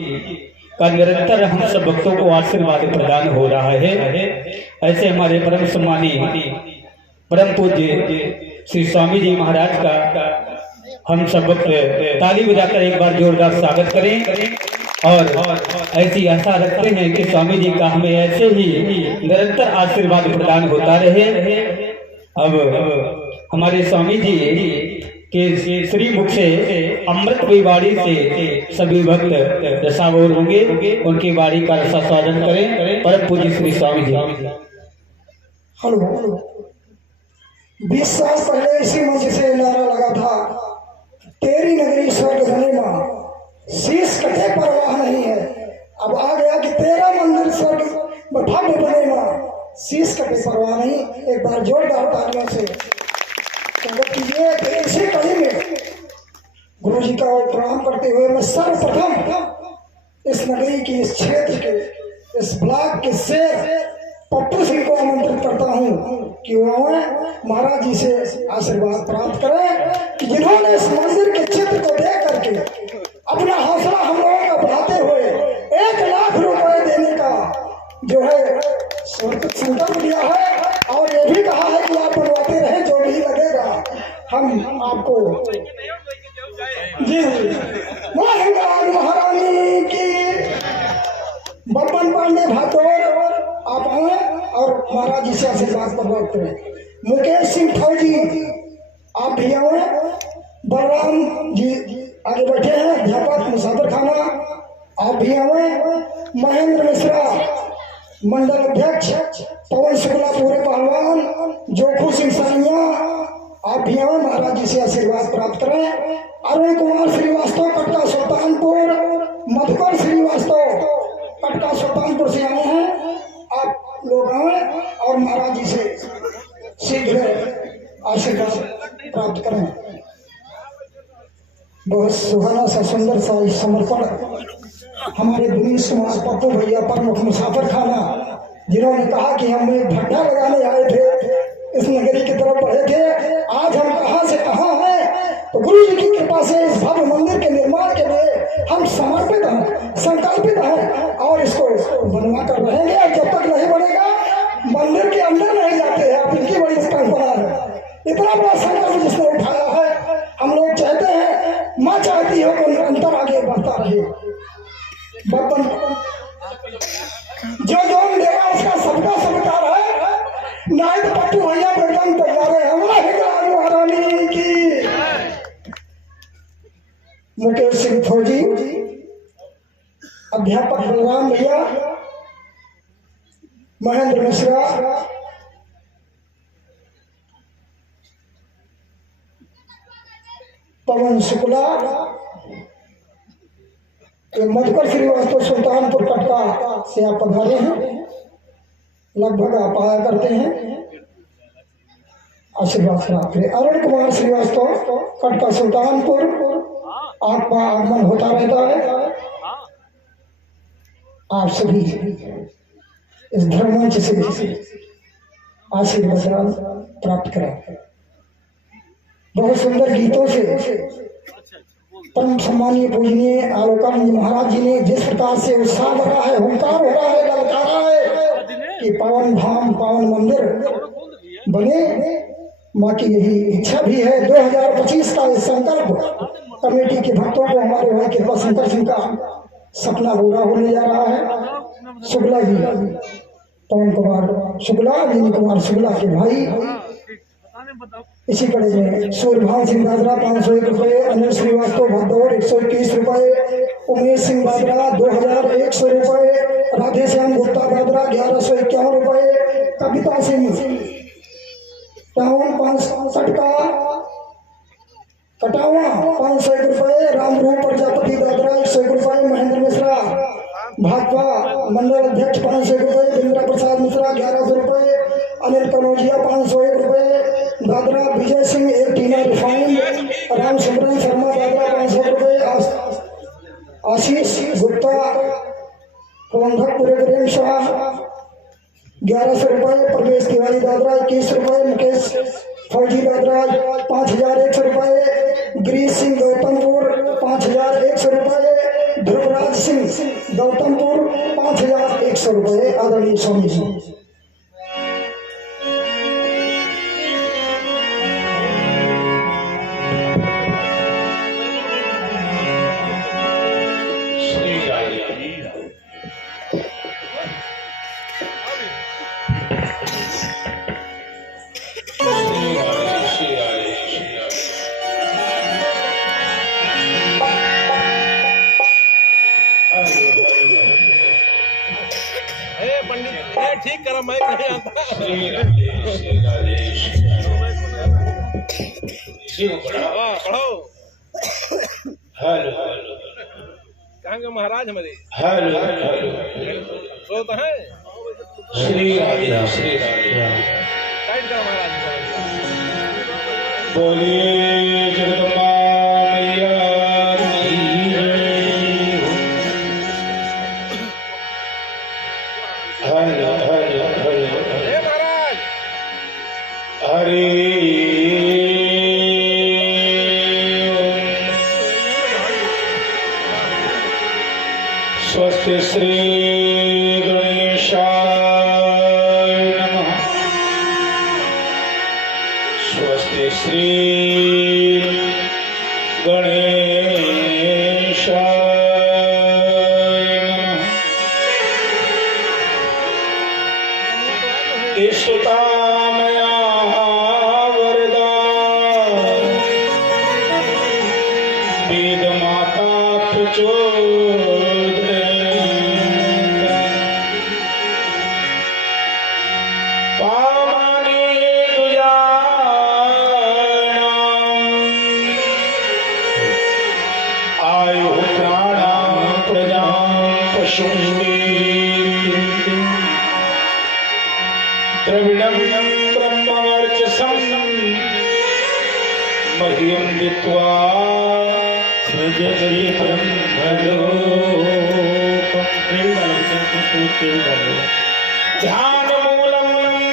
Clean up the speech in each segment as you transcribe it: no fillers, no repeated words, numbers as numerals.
का निरंतर हम सब भक्तों को आशीर्वाद प्रदान हो रहा है। ऐसे हमारे परम सम्मानी परम पूज्य श्री स्वामी जी महाराज का हम सब भक्त ताली बजाकर एक बार जोरदार स्वागत करें और ऐसी आशा रखते हैं कि स्वामी जी का हमें ऐसे ही निरंतर आशीर्वाद प्रदान होता रहे। अब हमारे स्वामी जी के श्री मुख से अमृत की वाणी से सभी भक्त रसावोर होंगे, उनकी वाणी का रसा स्वागत करें परम पूज्य श्री स्वामी जी। हेलो, 20 साल पहले इसी मंच से नारा लगा था, तेरी नगरी स्वर्ग बने मां, शीश कटे परवाह नहीं है। अब आ गया कि तेरा मंदिर स्वर्ग भव्य बने मां, शीश कटे परवाह नहीं। एक बार जोरदार तालियों से स्वागत कीजिए। इसी कड़ी में गुरु जी का प्रणाम करते हुए मैं सर्वप्रथम इस नगरी की, इस क्षेत्र के, इस ब्लॉक के शेर पप्पू सिंह को आमंत्रित करता हूँ कि वह महाराज जी से आशीर्वाद प्राप्त करें कि जिन्होंने इस मंदिर के चित्र को देख करके अपना हौसला हम लोगों का बढ़ाते हुए 1 लाख रुपए देने का जो है संकल्प लिया है और ये भी कहा है कि आप बनवाते रहे, जो भी लगेगा हम आपको। जी महारानी की बब्बन पांडे भातोर आप आए और महाराज जी से आशीर्वाद प्राप्त करें। मुकेश सिंह फौजी आप भी आए। बलराम जी आगे बैठे हैं, अध्यापक मुसाफिर खाना आप भी आए। महेंद्र मिश्रा मंडल अध्यक्ष, पवन शुक्ला पूरे पहलवान, जोखू सिंह सनिया आप भी आए, महाराज जी से आशीर्वाद प्राप्त करें। अरुण कुमार श्रीवास्तव कटका सुल्तानपुर, मधुकर श्रीवास्तव कटका सुल्तानपुर से आए हैं, आप लोग आए और महाराज जी से शीघ्र आशीर्वाद प्राप्त करें। बहुत सुहाना सा सुंदर सा समर्पण हमारे दिनेश कुमार पप्पू भैया प्रमुख मुसाफिर खाना, जिन्होंने कहा कि हम भट्टा लगाने आए थे, इस नगरी की तरफ बढ़े थे, आज हम कहां से कहां हैं। तो गुरु जी की कृपा से इस भव्य मंदिर के निर्माण के लिए हम समर्पित हैं, संकल्पित हैं और इसको बनवा कर रहेंगे। और जब तक नहीं बनेगा मंदिर के अंदर नहीं जाते हैं। आप इनकी बड़ी कल्पना है, इतना बड़ा संकल्प जिसने उठाया है। हम लोग चाहते हैं, माँ चाहती है कि निरंतर आगे बढ़ता रहे। बब्बन जो देगा उसका सबका सत्कार है। नायक पट्टू भैया बेटन तैयार है। हमारा महारानी की मुकेश सिंह फौजी, अध्यापक बलराम भैया, महेंद्र मिश्रा, पवन शुक्ला, मधुकर श्रीवास्तव सुल्तानपुर कटका से आप पधारे हैं, लगभग आप आया करते हैं, आशीर्वाद प्राप्त करें। अरुण कुमार श्रीवास्तव कटका सुल्तानपुर, आपका आगमन होता रहता है। आप सभी इस धर्ममंच से आशीर्वाद प्राप्त करें। बहुत सुंदर गीतों से परम सम्मानीय पूजनीय आलोकानंद महाराज जी ने जिस प्रकार से उत्साह भरा है, हुंकार हो रहा है, ललकारा है कि पावन धाम पावन मंदिर बने, माँ की यही इच्छा भी है। 2025 का इस संकल्प कमेटी के भक्तों को हमारे भाई कृपा शंकर सिंह का सपना पूरा होने जा रहा है। शुक्ला जी, पवन कुमार शुक्ला, नील कुमार शुक्ला के भाई, इसी कड़े में सूर्यभान सिंह दादरा 501 रुपए, अनिल श्रीवास्तव भदौर 121 रुपए, उमेश सिंह दादरा 2100 रुपए, राधे श्याम गुप्ता दादरा 1151 रुपए, कविता सिंह टाउन 560 का कटावा 501 रुपए, रामरूप प्रजापति दादरा 101 रुपए, महेंद्र मिश्रा भाजपा मंडल अध्यक्ष 501 रुपए, इंदिरा प्रसाद मिश्रा 1100 रुपए, अनिल कनौजिया 501 रुपए, दादरा विजय सिंह 1 टीना रिफाइन, राम सुब्रन शर्मा दादरा 500 रुपए, आशीष गुप्ता प्रबंधक प्रेम शाह 1100 रुपए, प्रवेश तिवारी दादरा 21 रुपए, मुकेश फौजी दादरा 5101 रुपए, गिरीश सिंह गौतमपुर 5101 रुपए, ध्रुवराज सिंह गौतमपुर 5100 रुपये आदरणीय स्वामी जी। ठीक करा मैं नहीं आता। पढ़ो। हेलो कहाँ के महाराज हमारे? हेलो सो तो है। श्री राधे श्री राधे। साइड करा महाराज। बोलिए जगदम्बा मैया की जय। हेलो हेलो हेलो हे महाराज। हरे स्वस्ति श्री गणेशाय नमः। स्वस्ति श्री गणेशाय नमः। ईशुतामया वरदा वेदमाता प्रचोदयात्। पावनी दुजानाम् आयुः प्राणां प्रजां पशुं द्रविणं ब्रह्मवर्चसं मह्यं विद्वा सृजति ब्रह्मलोकम्। ध्यानमूलं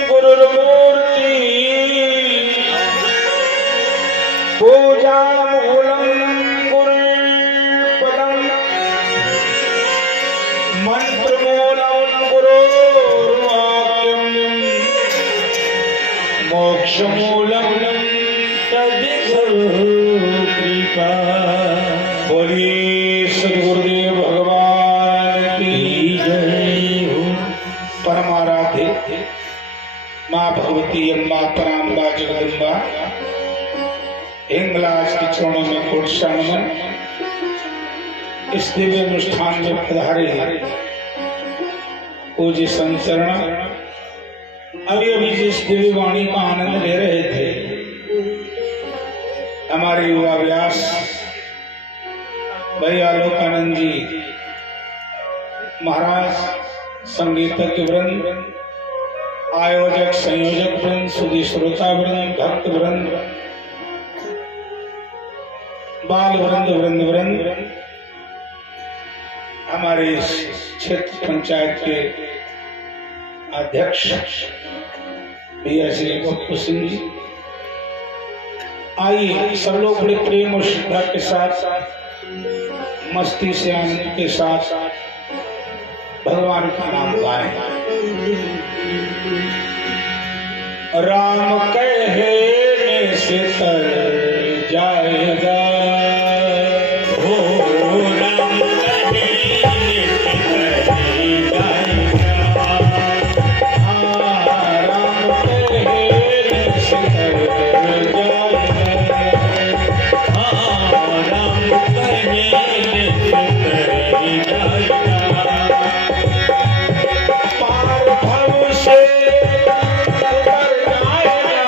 गुरुर्मूर्ति पूजामूलं गुरुपदम् मन्त्रमूलं गुरोर्वाक्यम् मोक्षमूलं तद्गुरुकृपा। बोलिए सद्गुरुदेव भगवान की जय। परमाराध्य माँ भगवती अम्मा पराम्बा जगदम्बा हिंगलाज के चरणों में कोट नमन। इस दिव्य अनुष्ठान में पधारे पूज्य संचरण अभी अभी जिस दिव्य वाणी का आनंद ले रहे थे हमारे युवा व्यास भैया लोकानंद जी महाराज, संगीतज्ञ वृंद, आयोजक संयोजक वृंद, सुधी श्रोता वृंद, भक्त वृंद, बाल वृंद वृंद वृंद, हमारे इस क्षेत्र पंचायत के अध्यक्ष भैया श्री पप्पू सिंह जी, आइए सब लोग बड़े प्रेम और श्रद्धा के साथ मस्ती से आनंद के साथ भगवान का नाम गाएं। राम कहने से तर जाएगा, हो राम कहने से तर जाएगा। हाँ, राम कहने से तर जाएगा। हाँ, राम कहने से तर जाएगा। पार भव से उतर जाएगा।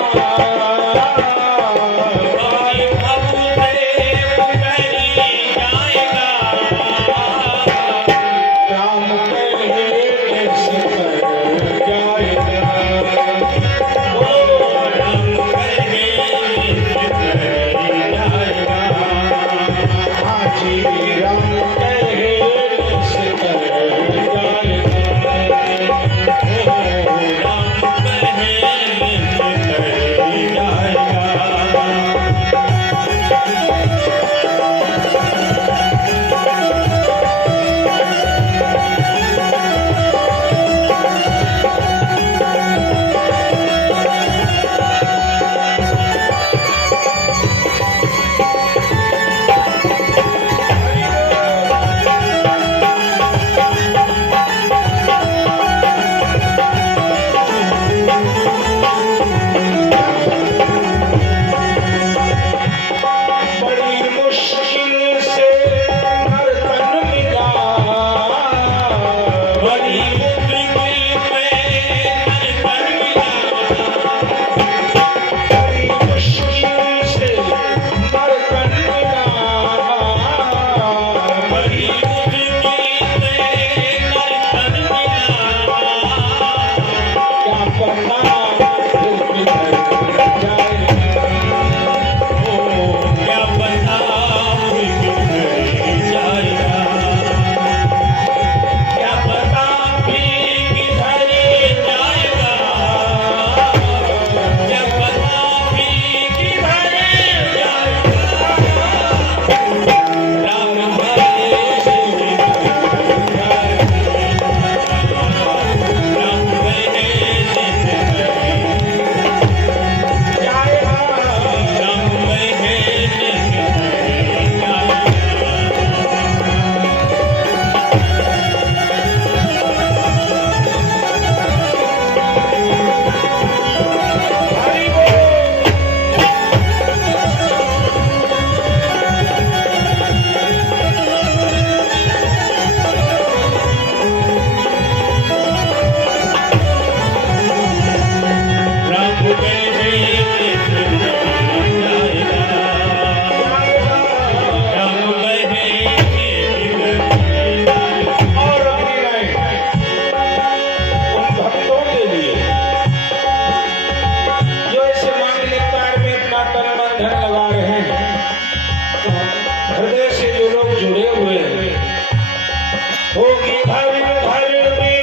होगी घर घर में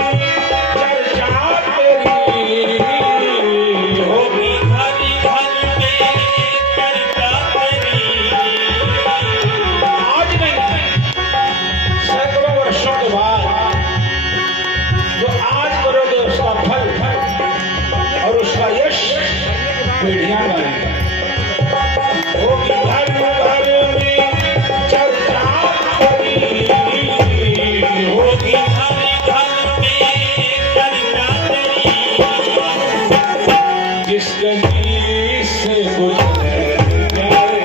चर्चा तेरी, होगी घर घर में चर्चा तेरी। आज नहीं, सैकड़ों वर्षों के बाद जो आज करोगे उसका फल और उसका यश पीढ़ियां गाएंगे। होगी घर घर में चर्चा तेरी, होगी घर घर में चर्चा तेरी। जिस गली से गुजरे जाए,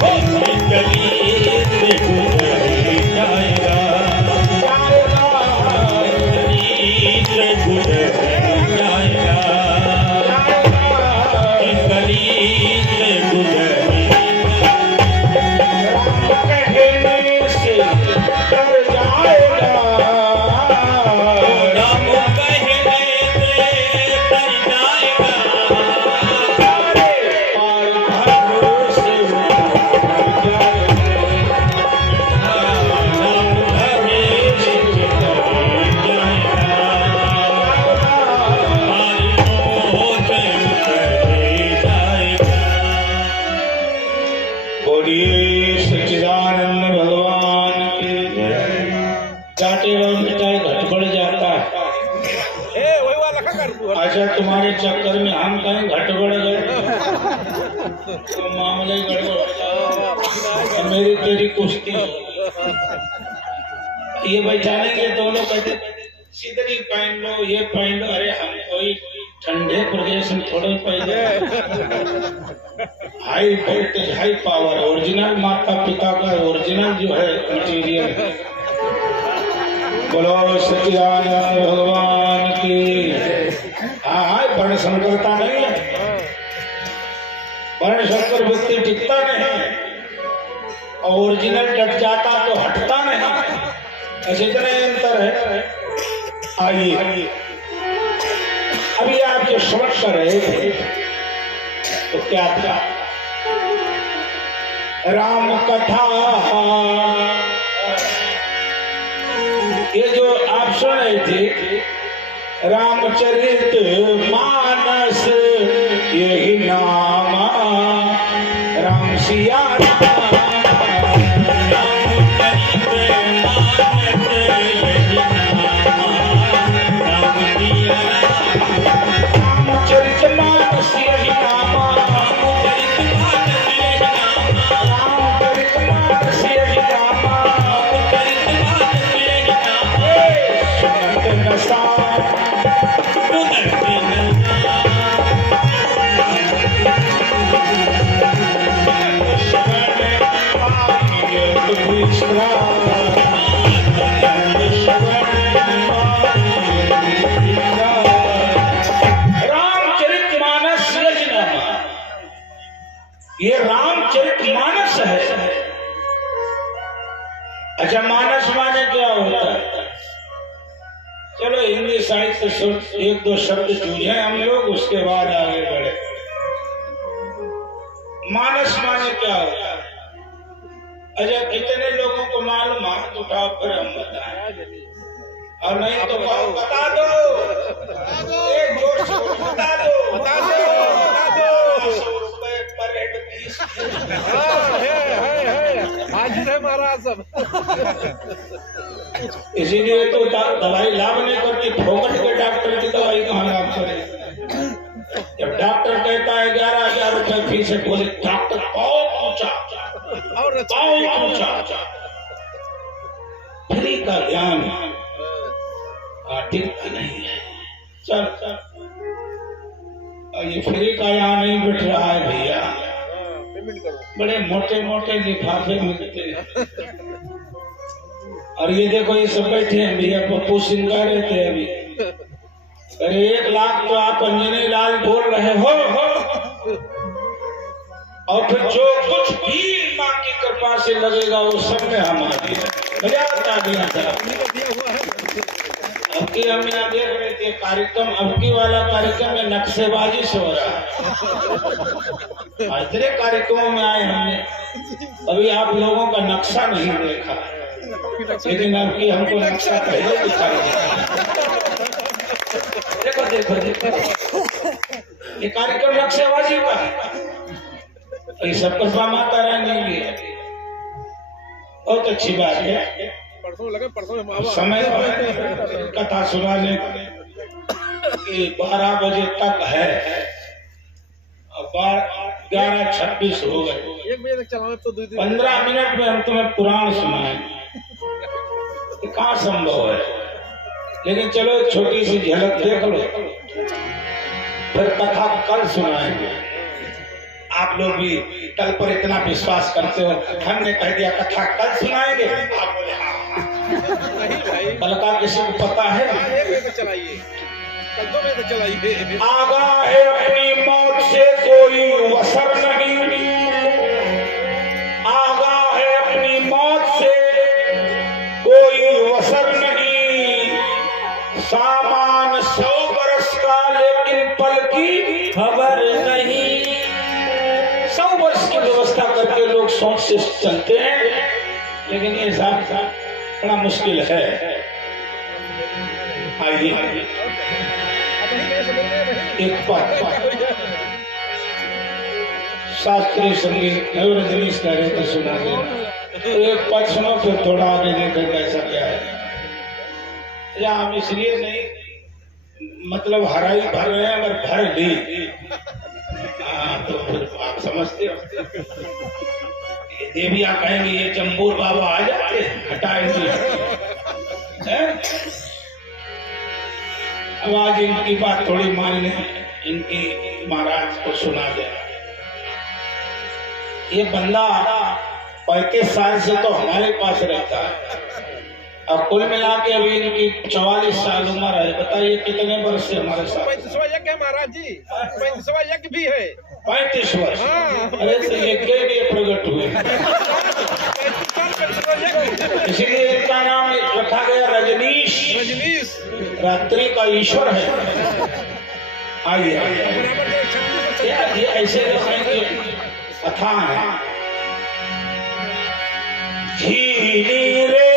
जिस गली से गुजरे जाएगा, गली से गुजरे जाएगा, गली से गुजरे कहने से डर जाएगा, राम कहने से डर जाएगा, पार भरोसे उतर जाएगा, राम कहने से डर जाएगा, पार भरोसे उतर जाएगा। बोलिए सच्चिदानंद भगवान की जय। चाटे वक्त चाहे घट बढ़ जाता है। ए वही वाला का कर तू अच्छा तुम्हारे चक्कर में हम कहीं घट बढ़ गए तो मामले ही गड़बड़ हो जाए। मेरी तेरी कुश्ती ये पहचानेंगे दोनों कहते सीधरी पहन लो, ये पहन लो। अरे हम कोई ठंडे प्रदेश में थोड़े पैदे, high voltage high power original माता पिता का ओरिजिनल जो है मटेरियल है। बोलो सच्चिदानंद भगवान की। हाँ हाँ वर्ण संकरता नहीं है, वर्ण संकर व्यक्ति टिकता नहीं, ओरिजिनल डट जाता तो हटता नहीं। ऐसे इतने अंतर है। आइए अभी आप जो श्रवण कर रहे थे तो क्या था? राम कथा। ये जो आप सुन रहे थे रामचरित मानस, यही नाम राम सिया ये रामचरितमानस है। अच्छा मानस माने क्या होता है? चलो हिंदी साहित्य एक दो शब्द जूझे हम लोग, उसके बाद आगे बढ़े। मानस माने क्या होता है? अच्छा कितने लोगों को मालूम? हाथ उठाओ फिर हम बताएं, और नहीं तो बता दो, एक जोर से बता दो, बता दो, बता दो। 100 रुपए पर हेड फीस। आज है महाराज सब। इसीलिए तो दवाई लाभ नहीं करती, फोकट के डॉक्टर की दवाई कहाँ लाभ करे? जब डॉक्टर कहता है 11,000 रुपए फीस है, बोले डॉक्टर बहुत ऊंचा और बहुत ऊंचा। फ्री का ज्ञान टिकता नहीं है। चल चल, ये फ्री का यहाँ नहीं बैठ रहा है भैया, बड़े मोटे मोटे लिफाफे मिलते हैं। और ये देखो ये सब बैठे हैं भैया, पप्पू सिंह कह रहे थे अभी, अरे 1 लाख तो आप अंजनी लाल बोल रहे हो, और फिर जो कुछ भी माँ की कृपा से लगेगा वो सब में हमारी है। अब की हम यहाँ देख रहे थे कार्यक्रम, अब की वाला कार्यक्रम में नक्शेबाजी से हो रहा है। इतने कार्यक्रमों में आए हमने, अभी आप लोगों का नक्शा नहीं देखा। लेकिन आपकी हमको नक्शा पहले दिखा देखो देखो देखो ये कार्यक्रम नक्शेबाजी का ये सब कुछ माता रानी की है। बहुत अच्छी बात है। परसों में मामा समय कथा सुनाने कि 12 बजे तक है, 11:26 हो गए। 1 बजे तक चलाना तो 2 दिन 15 मिनट में हम तुम्हें पुराण सुनाएंगे, ये कहाँ संभव है। लेकिन चलो एक छोटी सी झलक देख लो, फिर कथा कल सुनाएंगे। आप लोग भी कल पर इतना विश्वास करते हो, हमने कह दिया कथा कल सुनाएंगे, आप बोले हाँ। नहीं भाई, कल का किसी को पता है? 1 बजे तक चलाइए, कल 2 बजे तक चलाइए। आगा है अपनी मौत से कोई वसर नहीं, आगा है अपनी मौत से कोई वसर नहीं, सामान 100 बरस का लेकिन पल की खबर नहीं। 100 वर्ष की व्यवस्था करके लोग सोच से चलते हैं, लेकिन ये साथ बड़ा मुश्किल है। आइए एक पद शास्त्रीय संगीत रजनीश कह रहे थे सुना देना, तो एक पद सुनो फिर थोड़ा आगे लेकर कैसा क्या है। या हम इसलिए नहीं मतलब हराई भर रहे हैं, अगर भर ली तो फिर आप समझते हो। देविया कहेंगे ये चंबूर बाबा आ जाते हटाएंगे। अब आज इनकी बात थोड़ी मान लें, इनकी महाराज को सुना दे। ये बंदा 35 साल से तो हमारे पास रहता है, और कुल मिला के अभी इनकी 44 साल उम्र है। बताइए कितने वर्ष से हमारे साथ? 35वां यज्ञ है महाराज जी, 35वां यज्ञ भी है। 35 वर्ष। हाँ। अरे तो ये के लिए प्रकट हुए, 35वां यज्ञ। इसीलिए इनका नाम रखा गया रजनीश, रजनीश रात्रि का ईश्वर है। आइए ये ऐसे कहेंगे कथा है। झीली रे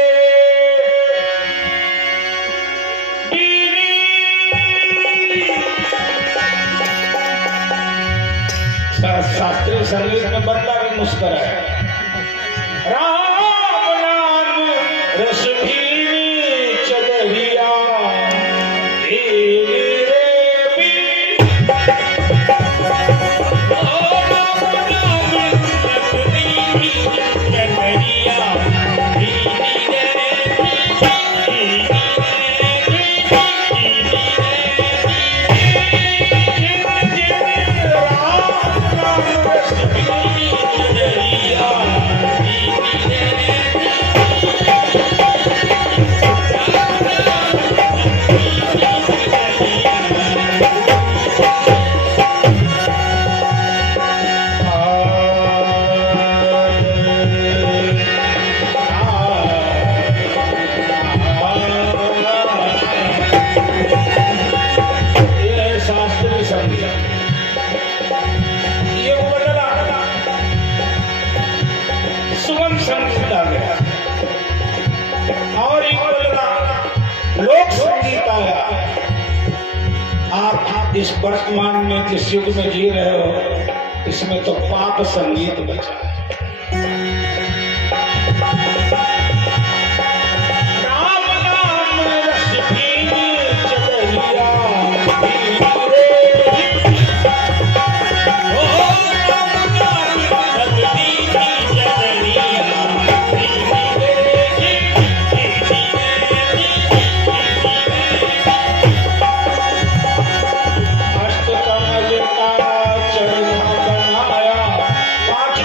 शास्त्रीय संगीत में बंदा भी मुस्कुराए। राम नाम रस भी चदरिया सुगम संगीत आ गया, और एक बदला लोक संगीत आया। आप इस वर्तमान में जिस युग में जी रहे हो, इसमें तो पाप संगीत बचा है। राम नाम रस भी चदरिया अष्टकमल का चरण बनाया, 5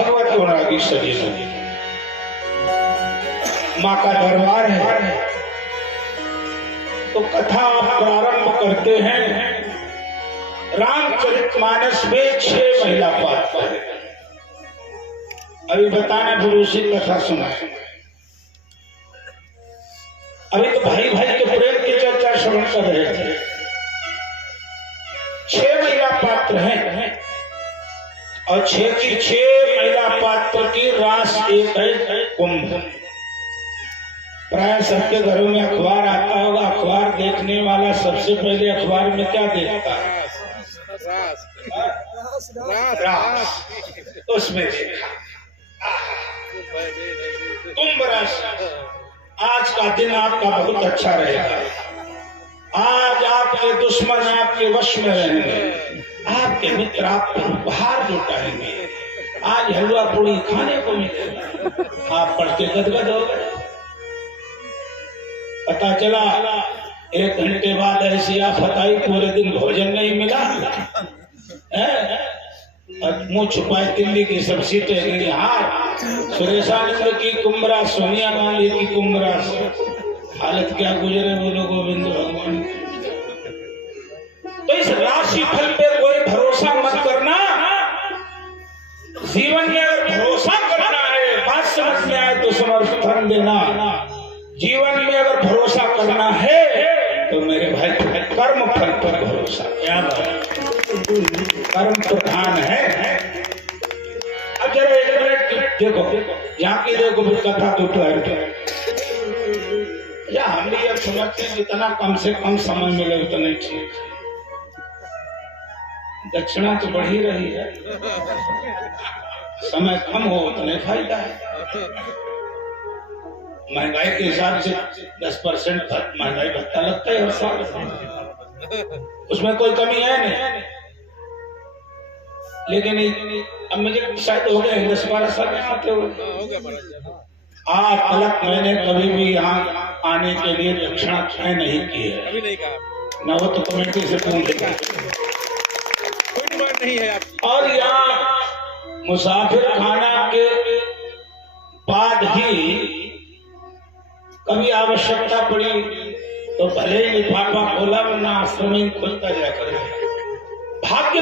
भगवत गुणागी सजीव माँ का दरबार है। तो कथा आप प्रारंभ करते हैं रामचरितमानस में 6 महिला पात्र है। अभी बताना गुरु से कथा सुना। अभी तो भाई भाई के प्रेम की चर्चा श्रवण कर रहे थे। 6 महिला पात्र हैं और 6 की 6 महिला पात्र की रास एक है कुंभ। प्राय सबके घरों में अखबार आता होगा। अखबार देखने वाला सबसे पहले अखबार में क्या देखता है? रास। उसमें देखा कुंभ राशि। आज का दिन आपका बहुत अच्छा रहेगा। आज आपके दुश्मन आपके वश में रहेंगे। आपके मित्र आपको उपहार लुटाएंगे। आज हलवा पूड़ी खाने को मिलेगा। आप पढ़ के गदगद हो गए। पता चला 1 घंटे बाद ऐसी आफत आई, पूरे दिन भोजन नहीं मिला। मुंह छुपाए दिल्ली की सब सीटें गई। हाँ, सुरेशानंद की कुम्भरा, सोनिया गांधी की कुम्भरा, हालत क्या गुजरे बोलो गोविंद भगवान। तो इस राशि फल पे कोई भरोसा मत करना। जीवन में अगर भरोसा करना है, बात समझ में आए तो समर्थन देना। जीवन में अगर भरोसा करना है तो मेरे भाई कर्म फल पर भरोसा। क्या कर्म प्रधान है। अब जरा 1 मिनट देखो, यहाँ की देखो कथा तो या हम भी अब समझते हैं जितना कम से कम समय मिले उतना ही ठीक। दक्षिणा तो बढ़ ही रही है, समय कम हो उतना फायदा है। महंगाई के हिसाब से 10% महंगाई भत्ता लगता है हर साल, उसमें कोई कमी है नहीं। लेकिन अब मुझे शायद हो गए 10-12 साल में आते हुए। आज तक मैंने कभी भी यहाँ आने के लिए दक्षिणा तय नहीं की है। अभी नहीं कहा ना, वो तो कमेटी से पूछ लेगा, कोई डिमांड नहीं है आपकी। और यहाँ मुसाफिर खाना के बाद ही कभी आवश्यकता पड़ी तो भले ही लिफाफा खोला, वरना आश्रम ही खुलता जाया करेगा। भाग्य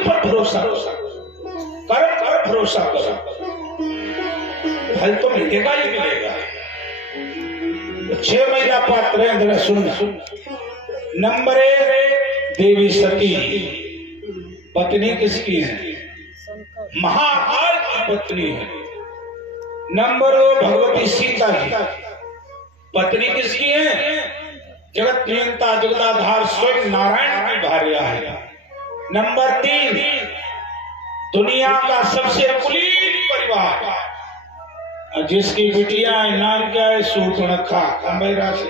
पर भरोसा कर भरोसा करो, फल तो मिलेगा ही मिलेगा। 6 महिला पात्र हैं, जरा सुन। नंबर 1 देवी सती, पत्नी किसकी है? महाकाल की पत्नी है। नंबर 2 भगवती सीता जी, पत्नी किसकी है? जगत नियंता जगदाधार स्वयं नारायण की भार्या है। नंबर 3 दुनिया का सबसे कुलीन परिवार, जिसकी बिटिया है, नाम क्या है? सूर्पणखा, कंबैरा से।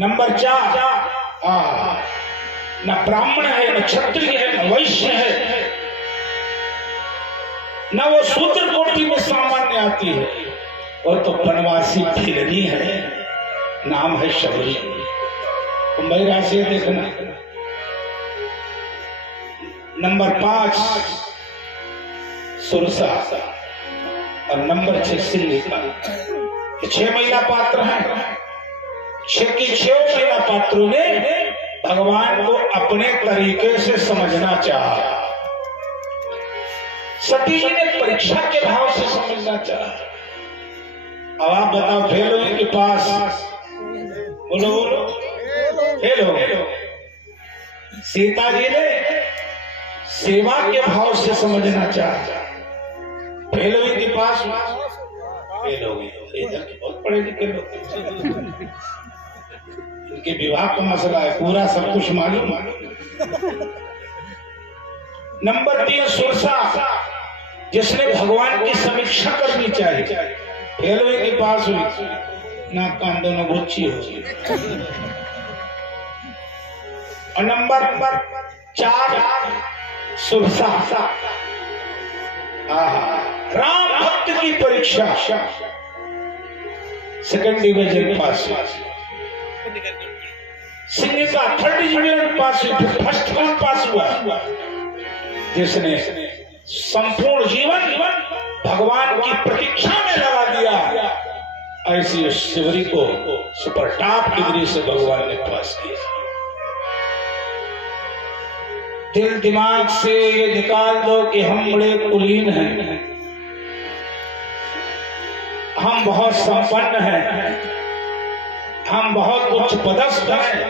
नंबर 4 न ब्राह्मण है, न क्षत्रिय है, न वैश्य है, न वो शूद्र कोटि में सामान्य आती है, और तो वनवासी फिरनी है, नाम है शबरी। कंबैरा से देखना। नंबर 5 सुरसा और नंबर 6 सिल्लिका। 6 महिला पात्र हैं। 6 की 6 महिला पात्रों ने भगवान को अपने तरीके से समझना चाहा। सती जी ने परीक्षा के भाव से समझना चाहा। अब आप बताओ, फेल हो के पास? बोलो फेल हो गए। सीता जी ने सेवा के भाव से समझना चाहा। फेल हुई के पास? फेल हो गई। बहुत पढ़े लिखे लोग, इनके विवाह का मसला है, पूरा सब कुछ मालूम। नंबर 3 सुरसा, जिसने भगवान की समीक्षा करनी चाहिए। फेल हुई के पास हुई, ना कान दोनों गुच्छी हो। और नंबर 4 सुरसा, राम भक्त की परीक्षा, सेकंड डिवीजन पास। सिंह का 3rd डिवीजन पास हुई, फिर 1st कौन पास हुआ? जिसने संपूर्ण जीवन भगवान की प्रतीक्षा में लगा दिया, ऐसी उस शिवरी को सुपरटॉप डिग्री से भगवान ने पास किया। दिल दिमाग से ये निकाल दो कि हम बड़े कुलीन हैं, हम बहुत संपन्न हैं, हम बहुत उच्च पदस्थ हैं,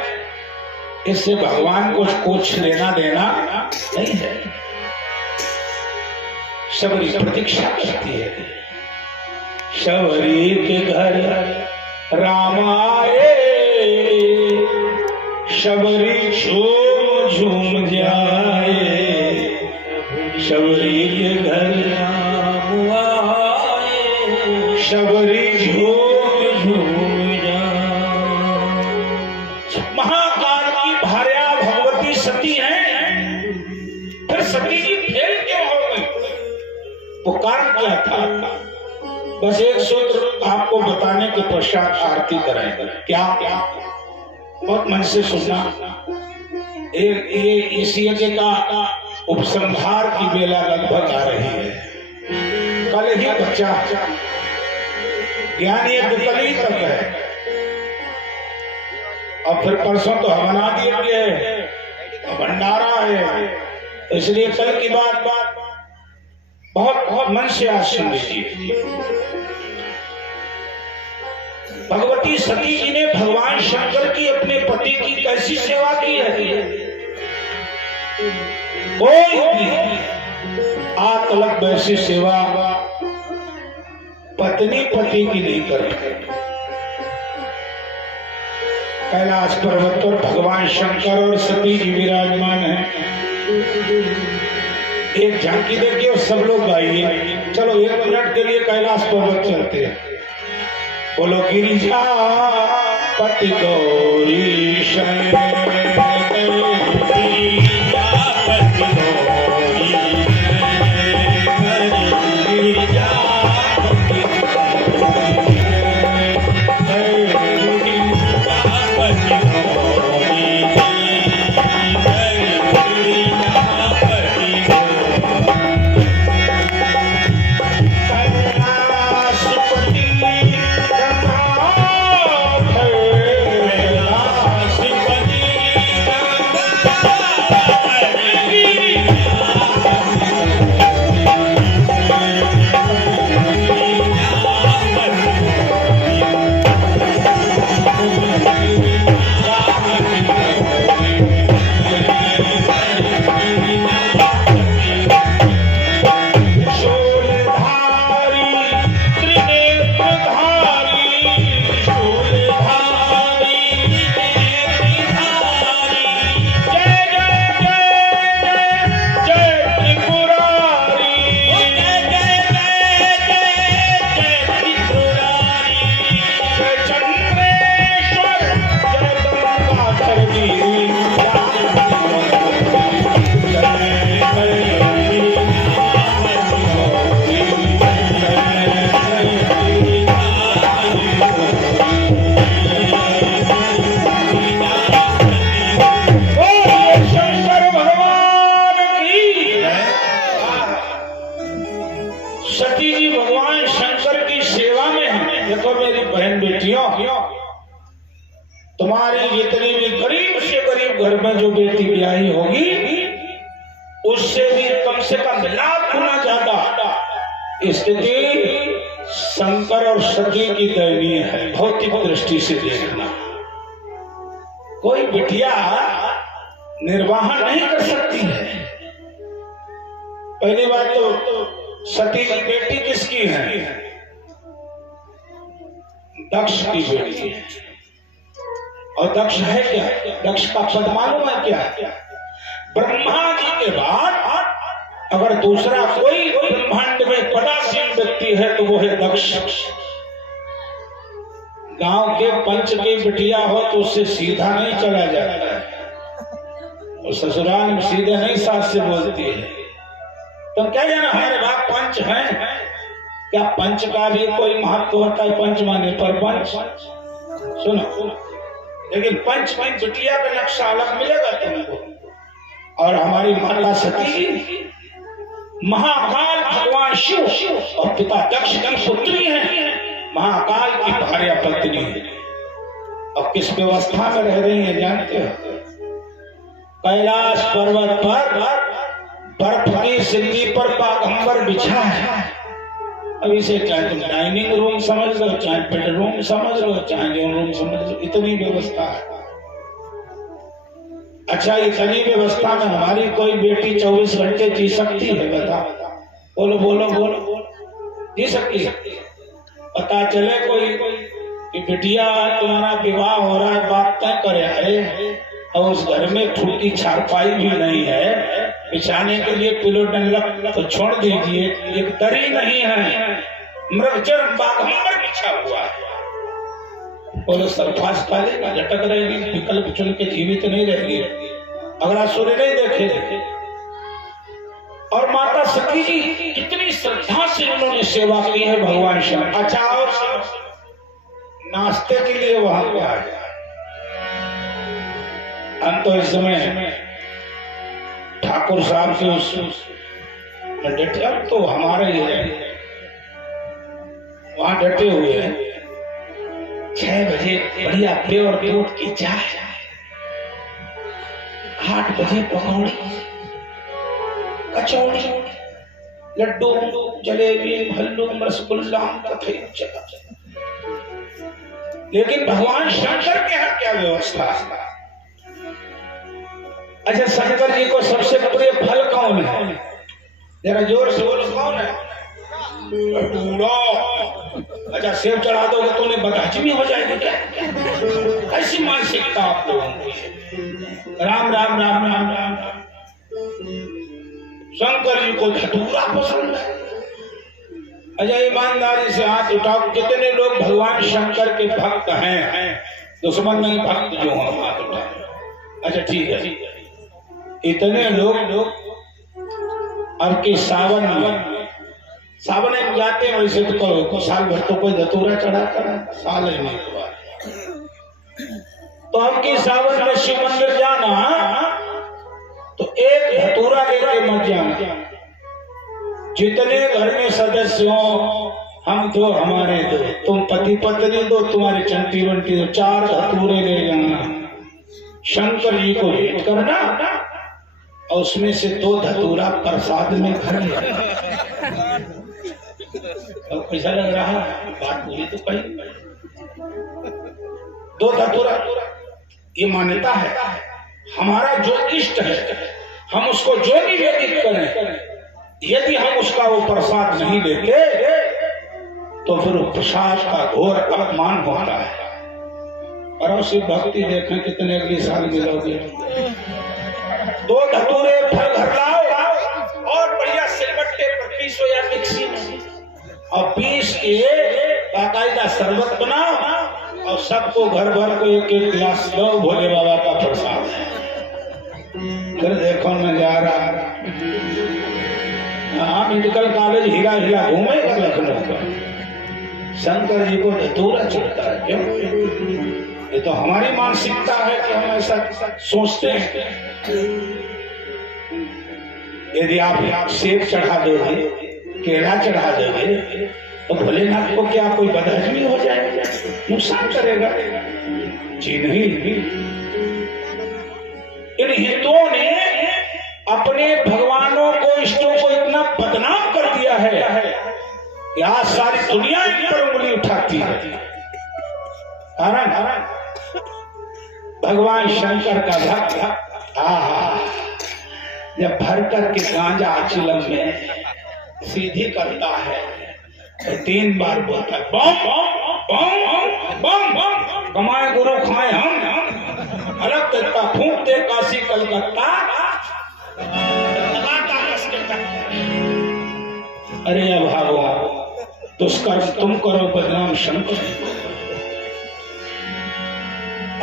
इससे भगवान को कुछ लेना देना नहीं है। शबरी प्रतीक्षा करती है। शबरी के घर राम आए, शबरी झूम झूम जाए, शबरी के घर राम आए, शबरी झूम झूम जाए। महाकाल की भार्या भगवती सती हैं, फिर सती जी फेल क्यों हो गई? वो कारण क्या था? बस एक सूत्र आपको बताने के पश्चात आरती कराएंगे। क्या बहुत मन से सुनना। ये इस यज्ञ का उपसंहार की बेला लगभग आ रही है। कल ही बच्चा ज्ञान यज्ञ कल ही तक है, और फिर परसों तो हवन आदि यज्ञ है, भंडारा है, इसलिए कल की बात बहुत मन से आज सुन लीजिए। भगवती सती जी ने भगवान शंकर की अपने पति की कैसी सेवा की है? कोई भी आज तक वैसी सेवा पत्नी पति की नहीं कर। कैलाश पर्वत पर भगवान शंकर और सती जी विराजमान हैं। एक झांकी देखिए और सब लोग गाइए। चलो 1 मिनट के लिए कैलाश पर्वत चलते हैं। बोलो गिरिजा पति गौरी सती जी भगवान शंकर की सेवा में है। देखो मेरी बहन बेटियों, तुम्हारी जितनी भी गरीब से गरीब घर में जो बेटी ब्याही होगी, उससे भी कम से कम लाख गुना ज्यादा स्थिति शंकर और सती की दयनीय है। भौतिक दृष्टि से देखना, कोई बिटिया निर्वाह नहीं कर सकती है। पहली बात तो सती की बेटी किसकी है? दक्ष की बेटी है। और दक्ष है क्या? दक्ष का पद मालूम है क्या? ब्रह्मा जी के बाद अगर दूसरा कोई ब्रह्मांड में पदासीन व्यक्ति है तो वो है दक्ष। गांव के पंच की बिटिया हो तो उससे सीधा नहीं चला जाता है, और ससुराल में सीधे नहीं सास से बोलती है। तो क्या जाना हमारे बाप पंच हैं, क्या पंच का भी कोई महत्व होता है? पंच माने परपंच। सुनो, लेकिन पंच बिटिया का नक्शा अलग मिलेगा तुमको। और हमारी माता सती महाकाल भगवान शिव और पिता दक्ष की पुत्री है, महाकाल की भार्या पत्नी है। अब किस व्यवस्था में रह रही है जानते हो? कैलाश पर्वत पर बर्फ की सिल्ली पर बाघंबर बिछा है। अब इसे चाहे तुम डाइनिंग रूम समझ लो, चाहे बेडरूम समझ लो, चाहे लिविंग रूम समझ लो, इतनी व्यवस्था है। अच्छा, इतनी व्यवस्था में हमारी कोई बेटी 24 घंटे जी सकती है? बताओ, बोलो बोलो बोलो, जी सकती है? पता चले कोई कि बिटिया तुम्हारा विवाह हो रहा है, बाप तय करे है और उस घर में टूटी चारपाई भी नहीं है, बिछाने के लिए पिलो डंडक तो छोड़ दीजिए, एक दरी नहीं है, मृगजल बाघंबर बिछा हुआ है। बोलो सरफास पालेगा, झटक रहेगी, विकल्प चुन के जीवित नहीं रहेगी, अगला सूर्य नहीं देखे। और माता सती जी कितनी श्रद्धा से उन्होंने सेवा की है भगवान शिव। अच्छा, और नाश्ते के लिए वहां पे आ गया। हम तो इस समय ठाकुर साहब से उस डटे, अब तो हमारे ही है, वहां डटे हुए हैं। 6 बजे बढ़िया प्योर दूध की चाय, 8 बजे पकौड़ी, कचौड़ी, लड्डू, जलेबी, हल्लू, रसगुल्ला, कथई चला। लेकिन भगवान शंकर के यहाँ क्या व्यवस्था है? अच्छा, शंकर जी को सबसे प्रिय फल कौन है? जरा जोर से बोलो, कौन है? अच्छा, सेब चढ़ा दोगे तो उन्हें बदहजमी हो जाएगी क्या? ऐसी मानसिकता आप लोगों की। राम राम राम राम राम। शंकर जी को धतूरा पसंद है। अच्छा, ईमानदारी से हाथ उठाओ, कितने लोग भगवान शंकर के भक्त हैं? दुश्मन नहीं, भक्त जो हैं, हाथ उठाओ। अच्छा ठीक है, इतने लोग अब के सावन में जाते हैं, वैसे तो साल भर तो कोई धतूरा चढ़ाता है, साल ही नहीं हुआ। तो अब की सावन में शिव मंदिर जाना तो एक धतूरा लेके मत जाना। जितने घर में सदस्य हो, हम दो हमारे दो, तुम पति पत्नी दो, तुम्हारी चंटी बंटी दो, 4 धतूरे ले जाना, शंकर जी को भेंट करना और उसमें से 2 धतूरा प्रसाद में भर लेना। तो कैसा लग रहा है? बात पूरी तो कही। 2 धतूरा, ये मान्यता है। हमारा जो इष्ट है, हम उसको जो निवेदित करें, यदि हम उसका वो प्रसाद नहीं लेते तो फिर प्रसाद का घोर अपमान होता है। और उसी भक्ति देखें कितने अगले साल मिलोगे। 2 धतूरे फल घर लाओ और बढ़िया सिलबट्टे पर पीसो या मिक्सी में, और पीस के बाकायदा शरबत बनाओ और सबको घर भर को 1-1 गिलास दो, भोले बाबा का प्रसाद है। फिर देखो नजारा। हाँ, मेडिकल कॉलेज हीरा हीरा घूमेगा लखनऊ का, शंकर जी को धतूरा चढ़ता है। क्यों? ये तो हमारी मानसिकता है कि हम ऐसा सोचते हैं। यदि आप सेब चढ़ा दोगे, केला चढ़ा दोगे, तो भोलेनाथ को क्या कोई बदहजमी हो जाएगा, नुकसान करेगा? जी नहीं। इन हिंदुओं ने अपने भगवानों को, इष्टों को इतना बदनाम कर दिया है कि आज सारी दुनिया इन पर उंगली उठाती है। कारण भगवान शंकर का भक्त जब भर कर के गांजा चिलम में सीधी करता है तो 3 बार बोलता है, बम बम बम बम, कमाए गुरु खाए हम, अलग देता फूंक दे काशी कलकत्ता। अरे भागो, दुष्कर्म तुम करो, बदनाम शंकर।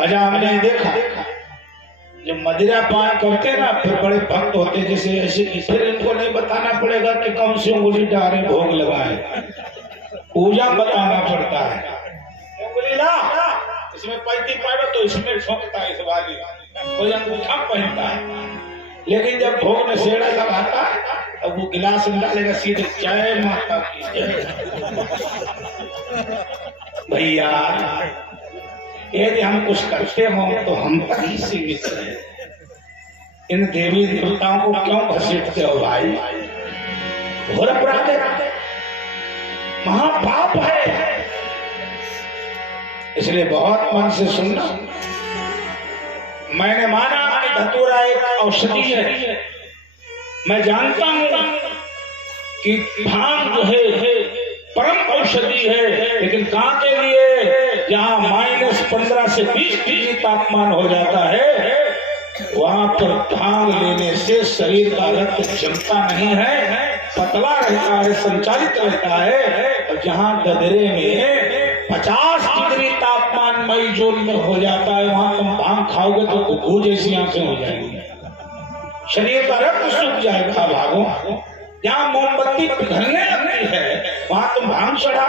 अजा हमने देखा जो मदिरा पान करते ना, फिर बड़े भक्त होते, जैसे ऐसे फिर इनको नहीं बताना पड़ेगा कि कौन सी उंगली डाले भोग लगाए, पूजा बताना पड़ता है। उंगली ला, इसमें पैती पाड़ो तो इसमें ठोकता है, इस वाली कोई अंगूठा पहनता है, लेकिन जब भोग में सेड़ा लगाता है अब वो गिलास में डालेगा सीधे जय माता की जय। भैया यदि हम कुछ करते हो तो हम तक ही सीमित हैं, इन देवी देवताओं को क्यों घसीटते हो भाई? घोर अपराध है, महापाप है। इसलिए बहुत मन से सुनना। मैंने माना कि धतूरा एक औषधि है, मैं जानता हूं कि भांग जो है परम औषधि है, लेकिन कहां के लिए? जहां -15 से 20 डिग्री तापमान हो जाता है वहां पर भांग लेने से शरीर का रक्त जमता नहीं है, पतला रहता है, संचालित रहता है। और जहां ददरे में 50 डिग्री तापमान मई जून में हो जाता है, वहां तुम भांग खाओगे तो घुघू जैसी आंखें हो जाएंगी, शरीर का रक्त सूख जाएगा। भागो, जहां मोमबत्ती पिघलने लगती है वहां तुम भांग चढ़ा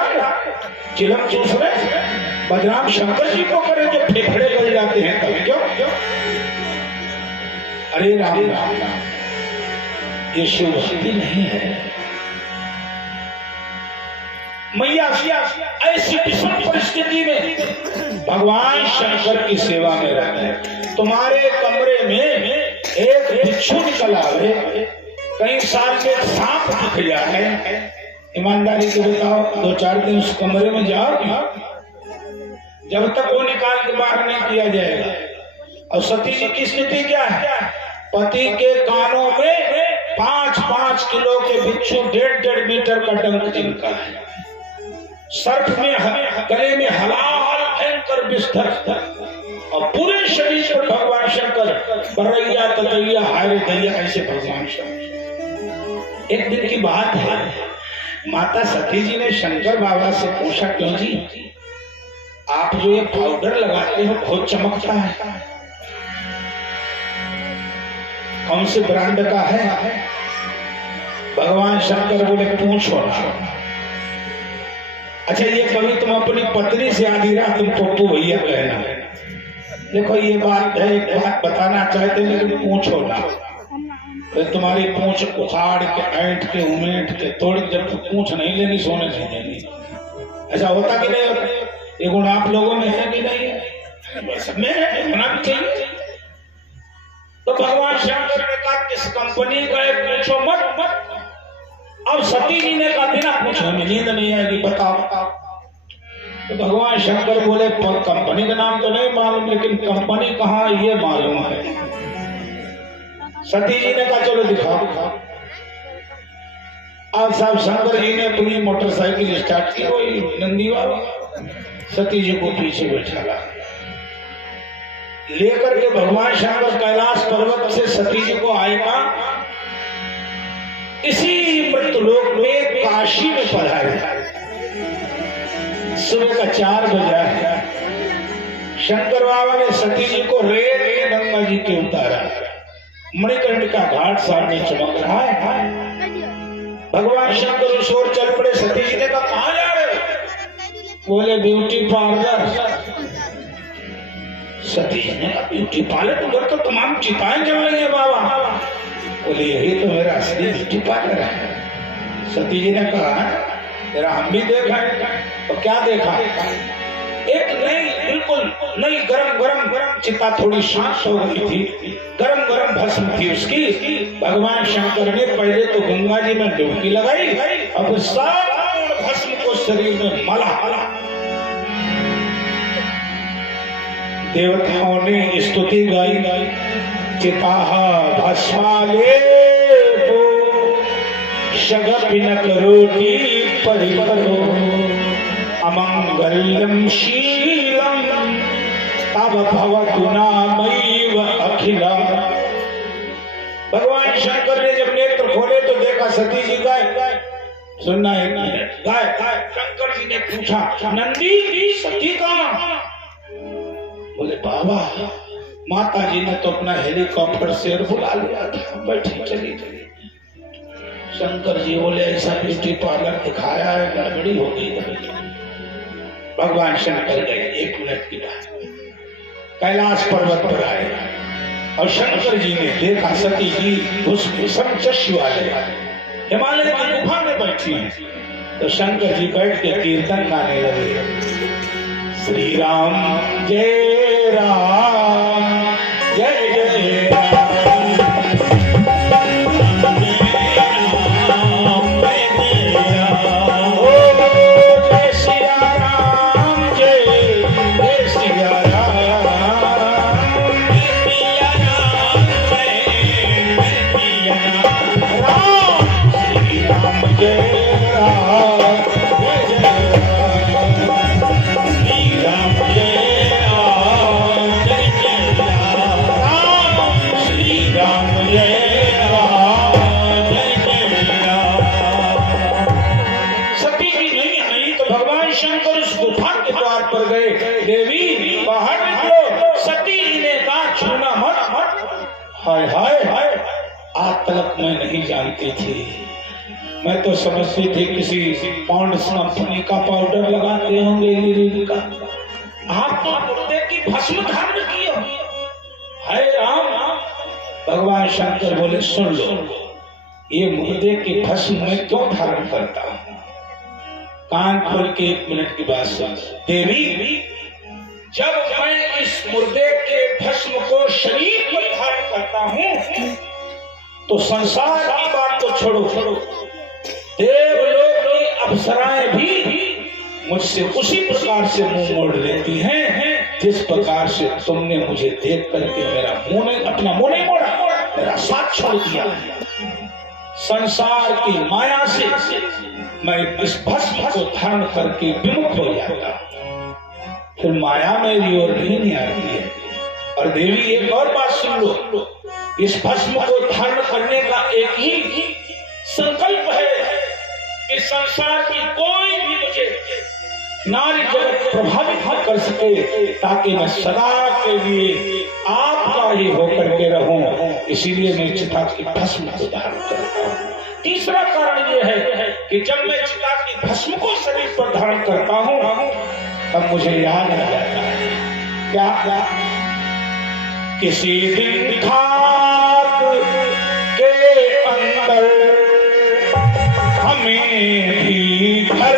चिलम चूस रहे। बदनाम शंकर जी को करे जो फेफड़े गल जाते हैं, तभी क्यों? अरे राम राम राम, ये शिव भक्ति नहीं है। मैया ऐसी विषम परिस्थिति में भगवान शंकर की सेवा में रहते। तुम्हारे कमरे में एक बिच्छू निकल आवे, कई साल के सांप दिख जाए, ईमानदारी से बताओ 2-4 दिन उस कमरे में जाओ, जब तक वो निकाल के बाहर नहीं किया जाएगा। और सती जी की स्थिति क्या है? पति के कानों में 5-5 किलो के बिच्छू 1.5 मीटर का डंक जिनका है, सर्प में गले में हलाहल भयंकर बिस्तर, और पूरे शरीर पर भगवान शंकर बरैया ततैया हाय दैया ऐसे भगवान शंकर। एक दिन की बात है, माता सती जी ने शंकर बाबा से पूछा, क्यों जी आप जो ये पाउडर लगाते हो बहुत चमकता है, कौन से ब्रांड का है? भगवान शंकर बोले पूछो ना। अच्छा ये कभी तुम अपनी पत्नी से आधी रात तुम पप्पू भैया कहना, देखो ये बात है, एक बात बताना चाहते लेकिन पूछो ना, तो तुम्हारी पूंछ उखाड़ के ऐंठ के उमेंठ के तोड़ के जब पूंछ नहीं लेनी सोने नहीं देनी। ऐसा होता कि नहीं? ये गुण आप लोगों में है कि नहीं है? सब में है, होना भी चाहिए। तो भगवान शंकर ने कहा किस कंपनी का है पूछो मत। अब सती जी ने कहा बिना पूछे में नींद नहीं आएगी, बताओ। तो भगवान शंकर बोले कंपनी का नाम तो नहीं मालूम, लेकिन कंपनी कहाँ ये मालूम है। सती जी ने कहा चलो दिखाओ। अब साहब शंकर जी ने अपनी मोटरसाइकिल स्टार्ट की, वही नंदी वाला, सती जी को पीछे बैठा लेकर के भगवान शंकर कैलाश पर्वत से सती जी को आएगा। इसी मृतलोक में काशी में पधारे। सुबह का 4 बजा है, शंकर बाबा ने सती जी को रेत गंगा जी के उतारा, मणिकर्णिका घाट सामने चमक रहा है। भगवान शंकर उस ओर चल पड़े। सती जी ने कहा कहां जा रहे हो? बोले ब्यूटी पार्लर। सती जी ने कहा ब्यूटी पार्लर? उधर तो तमाम चिताएं जल रही है बाबा। बोले यही तो मेरा असली ब्यूटी पार्लर है। सती जी ने कहा तेरा हम भी देखा है। तो क्या देखा? एक नई बिल्कुल नई गरम चिता थोड़ी शांत हो गई थी, गरम भस्म थी उसकी। भगवान शंकर ने पहले तो गंगा जी में डुबकी लगाई, अब सारा भस्म को शरीर में मला। देवताओं ने स्तुति गाई, चिता भस्माले शगपिनक रोटी परिपरो अमंगल्यम शीलम तब भवतु नामैव अखिला। भगवान शंकर ने जब नेत्र खोले तो देखा सती जी गाय। सुनना है गाय। शंकर जी ने पूछा नंदी सती कहाँ? बोले बाबा माता जी ने तो अपना हेलीकॉप्टर से बुला लिया था, बैठी चली गई। शंकर जी बोले ऐसा ब्यूटी पार्लर दिखाया है, गड़बड़ी हो गई। भगवान शंकर गए। 1 मिनट की बात, कैलाश पर्वत पर आए और शंकर जी ने देखा सती जी उस विषम चक्षु वाले हिमालय की गुफा में बैठी हैं। तो शंकर जी बैठ के कीर्तन गाने लगे, श्री राम जय राम जय जय राम। हाय हाय हाय, आज तक मैं नहीं जानती थी। मैं तो समझती थी किसी पॉन्ड्स कंपनी का पाउडर लगाते होंगे लीली का। आप तो मुर्दे की भस्म धारण किए। हाय राम। भगवान शंकर बोले सुन लो, ये मुर्दे की भस्म मैं क्यों धारण करता हूँ? कान खोल के 1 मिनट की बात सुन। देवी, जब मैं इस मुर्दे के भस्म को शरीर पर धारण करता हूँ तो संसार की बात तो छोड़ो, देवलोक की अप्सराएं भी मुझसे उसी प्रकार से मुंह मोड़ लेती हैं जिस प्रकार से तुमने मुझे देख करके अपना मुंह नहीं मोड़ा, मेरा साथ छोड़ दिया। संसार की माया से मैं इस भस्म को धारण करके विमुख हो जाता हूँ, फिर माया मेरी ओर नहीं आती है। और देवी एक और बात सुन लो, इस भस्म को धारण करने का एक ही संकल्प है कि संसार की कोई भी मुझे नारी जगत प्रभावित न कर सके, ताकि मैं सदा के लिए आपका ही होकर के रहूं। इसीलिए मैं चिता की भस्म को धारण करता हूँ। तीसरा कारण यह है कि जब मैं चिता की भस्म को शरीर पर धारण करता हूँ तब मुझे याद आ जाता है क्या किसी दिन खाक के अंदर हमें भी घर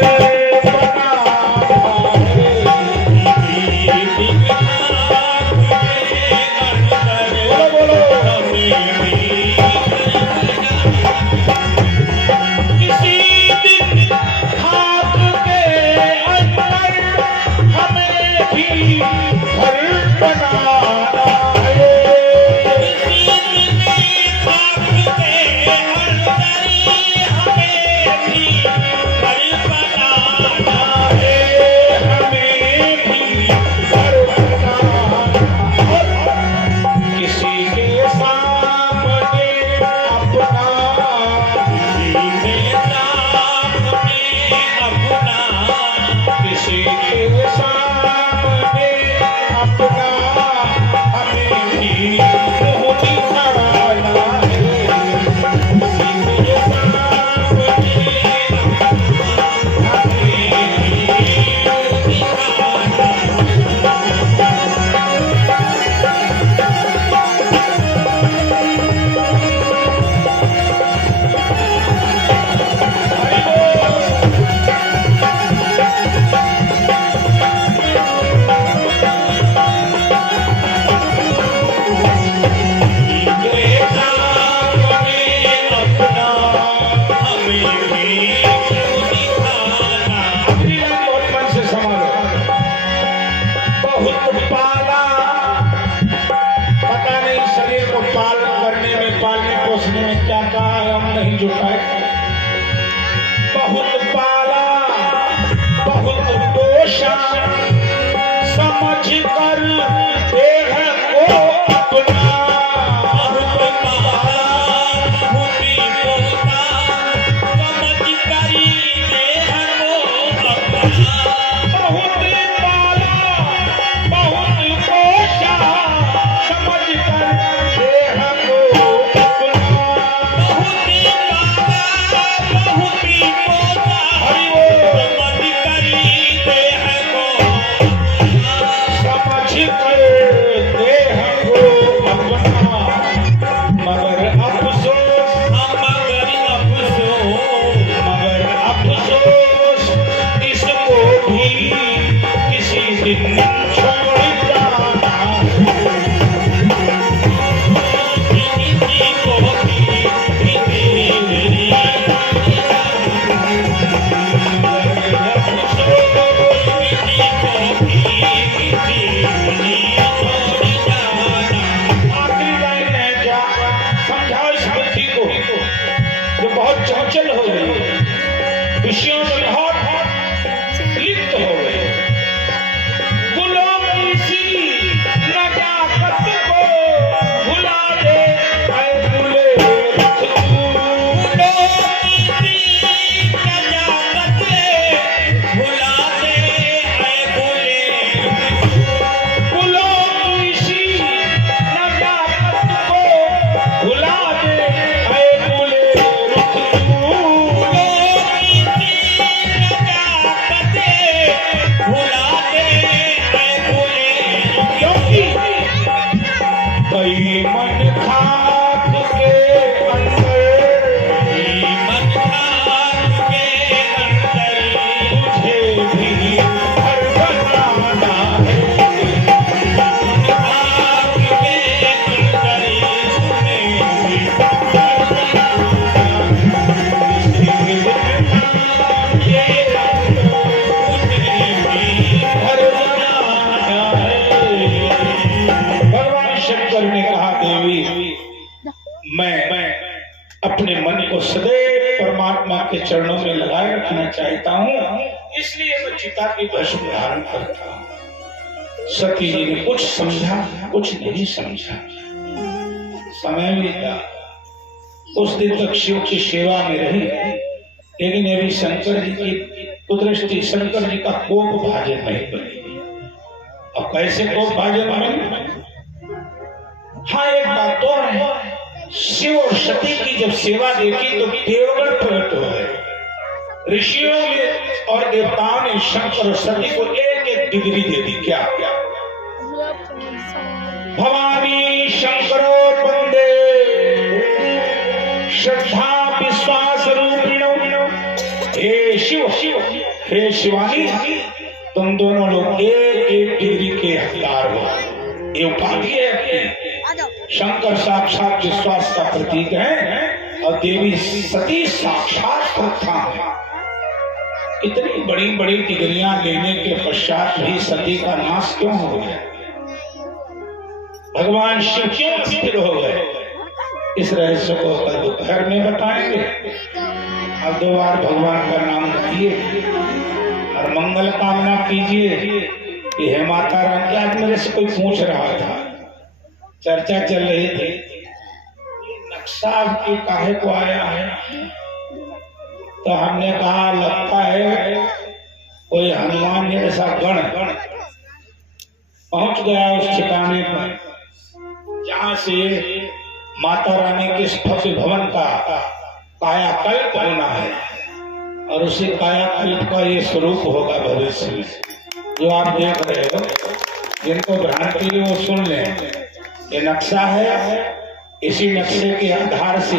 बहुत पाला बहुत पोषा समझ कर देह को अपना दिन छोड़ जाना आखिरी लाइन है, जा समझाओ इस बुद्धि को जो बहुत चंचल हो गई, विषयों में बहुत लिप्त हो गई। गुलाम सी नजाकत को भुला दे ऐ भूले मन खाक के अंदर तुझे भी घर बनाना है। भगवान शंकर ने कहा, देवी मैं अपने मन को सदैव परमात्मा के चरणों में लगाए रखना चाहता हूँ, इसलिए मैं चिता की भस्म धारण करता हूँ। सती जी ने कुछ समझा, कुछ नहीं समझा। समय बीता, उस दिन तक शिव की सेवा में रही, लेकिन अभी शंकर जी की कुदृष्टि, शंकर जी का कोप भाजन नहीं बनी। अब कैसे कोप भाजन बने? हाँ, एक बात तो है, शिव और सती की जब सेवा देखी तो देवगण प्रकट हो गए। ऋषियों ने और देवताओं ने शंकर और सती को एक एक डिग्री दे दी। क्या क्या? भवानी शंकरो वंदे श्रद्धा विश्वास रूपिणो। हे शिव, हे शिवानी, तुम दोनों लोग एक एक डिग्री के हकदार हो। ये उपाधि है अपनी। शंकर साक्षात विश्वास का प्रतीक है और देवी सती साक्षात श्रद्धा है। इतनी बड़ी बड़ी डिग्रियां लेने के पश्चात भी सती का नाश क्यों हो गया? भगवान शिव क्यों स्थिर हो गए? इस रहस्य को कल दोपहर में बताएंगे। अब 2 बार भगवान का नाम गाइए और मंगल कामना कीजिए कि हे माता रानी। आज मेरे से कोई पूछ रहा था, चर्चा चल रही थी, ये नक्शा आपके काहे को आया है? तो हमने कहा लगता है कोई हनुमान जैसा गण पहुंच गया उस ठिकाने पर जहां से माता रानी के भव्य भवन का कायाकल्प होना है, और उसी कायाकल्प का ये स्वरूप होगा भविष्य में। जो आप देख रहे हो, जिनको भ्रांति है वो सुन लें। ये नक्शा है, इसी नक्शे के आधार से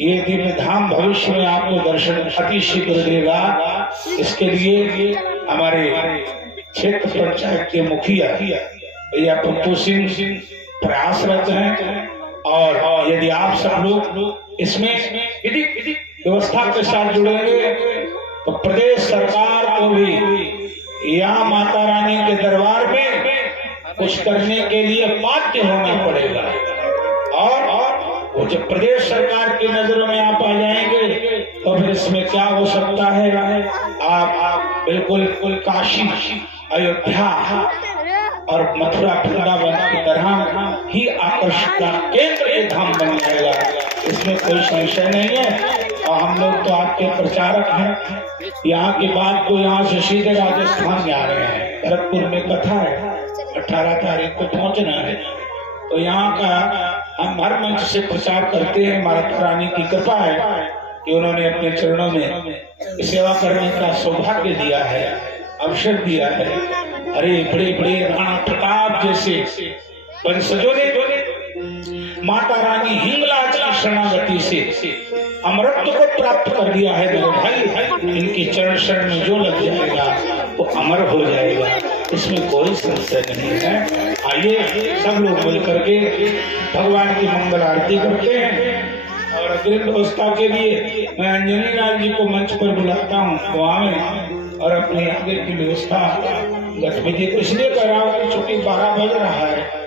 ये दिव्य धाम भविष्य में आपको दर्शन अति शीघ्र देगा। इसके लिए हमारे क्षेत्र पंचायत के मुखिया भैया पप्पू सिंह प्रयासरत हैं, और यदि आप सब लोग इसमें विधिक व्यवस्था के साथ जुड़ेंगे तो प्रदेश सरकार को भी यहाँ माता रानी के दरबार में कुछ करने के लिए बाध्य होना पड़ेगा। और वो जब प्रदेश सरकार की नजरों में आप आ जाएंगे तो फिर इसमें क्या हो सकता है? आप बिल्कुल काशी, अयोध्या और मथुरा वृंदावन की तरह ही आकर्षण का केंद्र ये धाम बन जाएगा, इसमें कोई संशय नहीं है। और हम लोग तो आपके प्रचारक हैं। यहाँ की बात को यहाँ से सीधे राजस्थान में आ रहे हैं। भरतपुर में कथा है, 18 तारीख को पहुंचना है। तो यहाँ का हम हर मंच से प्रचार करते हैं। माता रानी की कृपा है कि उन्होंने अपने चरणों में सेवा करने का सौभाग्य दिया है, अवसर दिया है। अरे बड़े बड़े राणा प्रताप जैसे वंशजों ने माता रानी हिंगलाज की शरणागति से अमरत्व को प्राप्त कर दिया है। मेरे भाई, इनके चरण शरण में जो लग जाएगा वो अमर हो जाएगा। इसमें कोई संशय नहीं है। आइए सब लोग मिल करके भगवान की मंगल आरती करते हैं। और अग्रिम व्यवस्था के लिए मैं अंजनी लाल जी को मंच पर बुलाता हूँ, वो आवे और अपने आगे की व्यवस्था गतिविधि को इसलिए कर रहा हूँ, छुट्टी 12 बज रहा है।